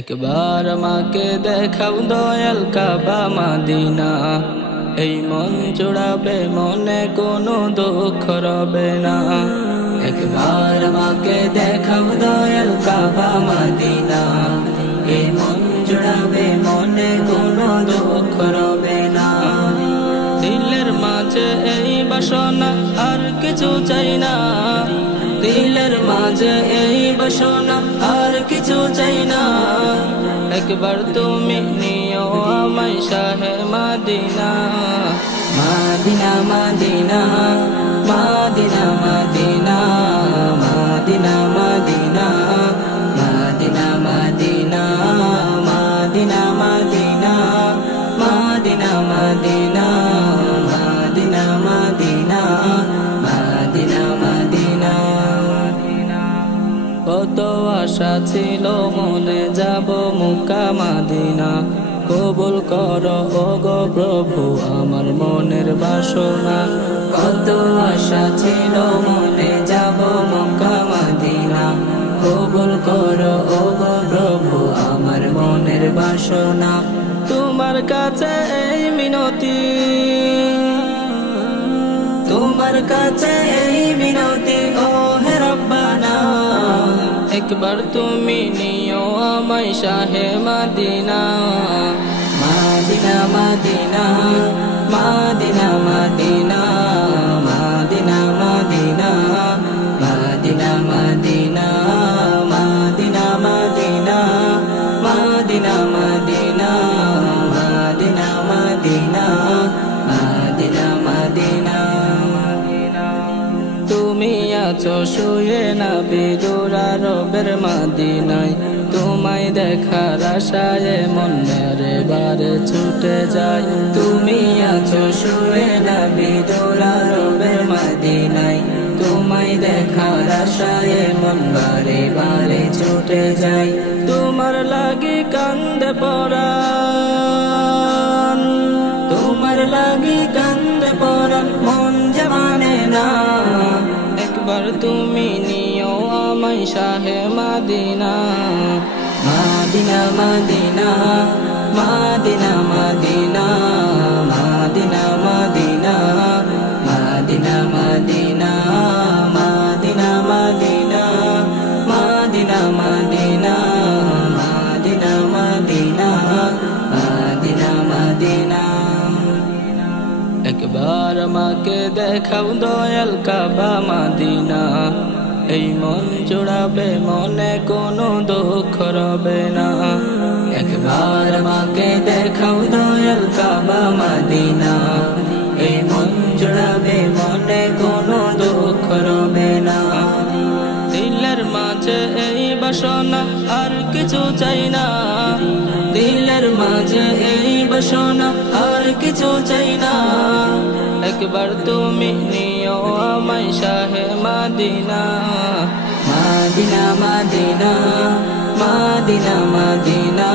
একবার আমাকে দেখাও দয়াল কাবা মদিনা, এই মন জুড়াবে মনে কোনো দুঃখ রবে না। একবার আমাকে দেখাও দয়াল কাবা মদিনা, এই মন জুড়াবে মনে কোনো দুঃখ রবে না। দিলের মাঝে এই বাসনা আর কিছু চাই না, দিলের মাঝে এই বাসনা আর কিছু চাই না। একবার তুমি নিও আমায় শাহে Medina, Medina Medina Medina Medina Medina Medina Medina Medina Medina Medina Medina Medina Medina Medina Medina Medina. কত আশা ছিল মনে যাব মক্কা মদিনা, কবুল করো ওগো প্রভু আমার মনের বাসনা। কত আশা ছিল মনে যাব মক্কা মদিনা, কবুল করো ওগো প্রভু আমার মনের বাসনা। তোমার কাছে এই মিনতি, তোমার কাছে এই মিনতি ও হে রব্বানা, একবার তুমি নিও আমায় শাহে Medina, Medina Medina Medina Medina Medina Medina Medina Medina Medina Medina Medina Medina Medina Medina Medina Medina. তুমি আছো শুয়ে নবী দুরারবের মদিনায়, তোমায় দেখার আশায় মন বারে বারে ছুটে যায়। তুমি আছো শুয়ে নবী দুরারবের মদিনায়, তোমায় দেখার আশায় মন বারে বারে ছুটে যায়। তোমার লাগি কান্দে পরাণ, তোমার লাগি কান্দে পরাণ মন যে মানে না। একবার তুমি নিও আমায় শাহে Medina, Medina Medina Medina Medina Medina Medina Medina Medina Medina Medina Medina Medina Medina Medina Medina Medina. একবার আমাকে দেখাও দয়াল কাবা মদিনা, এই মন জুড়াবে মনে কোনো দুঃখ রবে না। একবার আমাকে দেখাও দয়াল কাবা মদিনা, এই মন জুড়াবে মনে কোনো দুঃখ রবে না। দিলের মাঝে এই বাসনা আর কিছু চাই না, দিলের মাঝে এই বাসনা আর কিছু চাই না। একবার তুমি নিও আমায় শাহে Medina, Medina Medina Medina Medina.